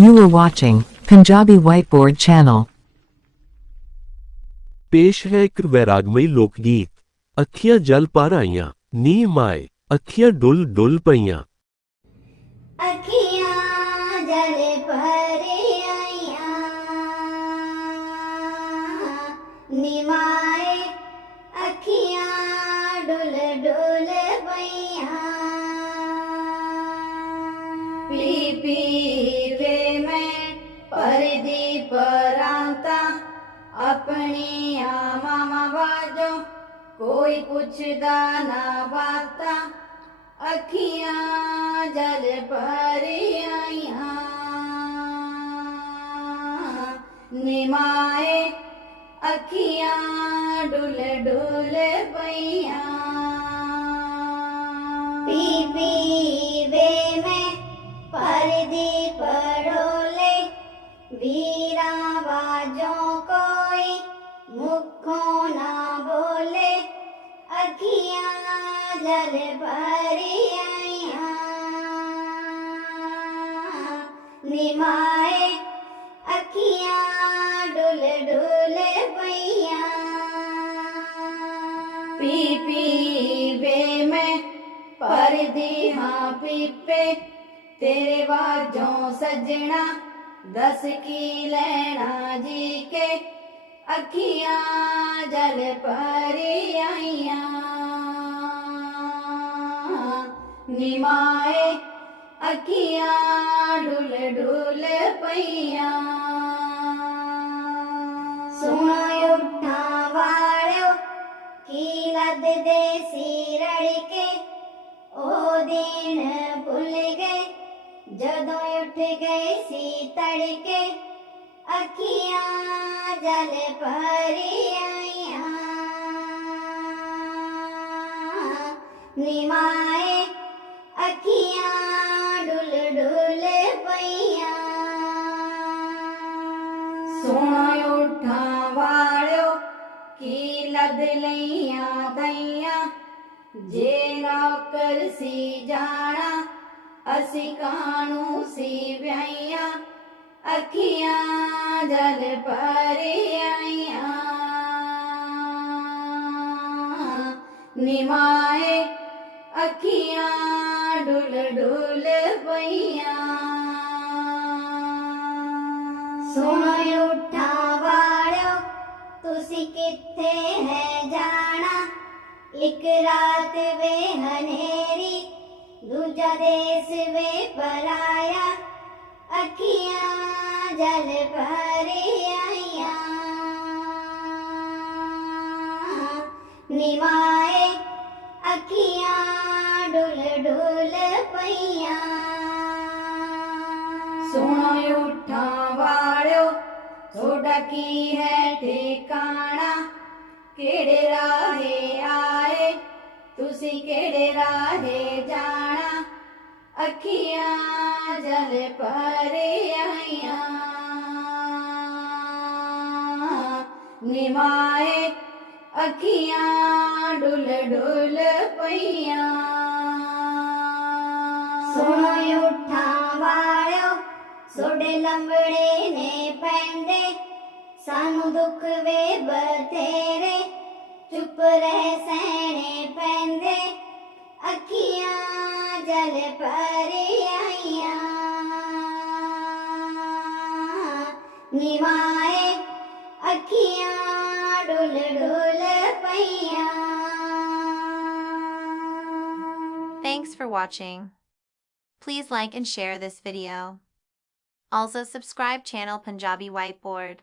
You are watching Punjabi Whiteboard Channel. पेश है एक वैरागमयी लोकगीत। अखियाँ जल पर आईया नी माए अखियाँ डुल डुल पईया। अखियाँ जल पर आइया नी माए अखियाँ डुल डुल पइया હરદી પરાતા अपने आमावाजो कोई पूछता ना बाता। अखिया जल पर निमाए अखिया डुल डुल पैया वीराबाजों कोई मुखों ना बोले। अखियाँ जल भरी निमाए अखियाँ डुल डुल पैया पी पी हाँ पीपे, तेरे बाजों सजना ਦਸ ਕੀ ਲੈਣਾ ਜੀ ਕੇ? ਅੱਖੀਆਂ ਜਲ ਭਰ ਆਈਆਂ ਨਿਮਾਏ ਅੱਖੀਆਂ ਡੁੱਲ ਡੁੱਲ ਪਈਆਂ। ਸੁਣਾਇਓ ਉੱਠਾਂ ਕੀ ਲੱਦਦੇ ਸੀ जदो उठ गई सी तड़के अखिया जल भरी निमाए अखिया डुल डुल पैया सोनो उठा वालो की लद लैया दैया जे नौकर सी जाना असिकाणु सी व्याया अखिया जल पर निमाए अखिया डुल डुल पैया उठा वालो तुसी किथे है जाना एक रात वे हनेरी दूजा देश वे पराया, अखिया जल भरे आइया निमाए अखिया डुल डुल पैया सुनो उठा वालो थोड़ा की है ठिकाना केड़े राहे आए, तुसी केड़े राहे जाना। अखिया जल पर निमाए अखिया, डुल डुल पैया सोय उठा वाळ्यो, सोडे लंबड़े ने पैंदे। सानू दुख वे बथेरे, चुप रह सहने पैंदे। अखिया Thanks for watching. Please like and share this video. Also subscribe channel Punjabi Whiteboard.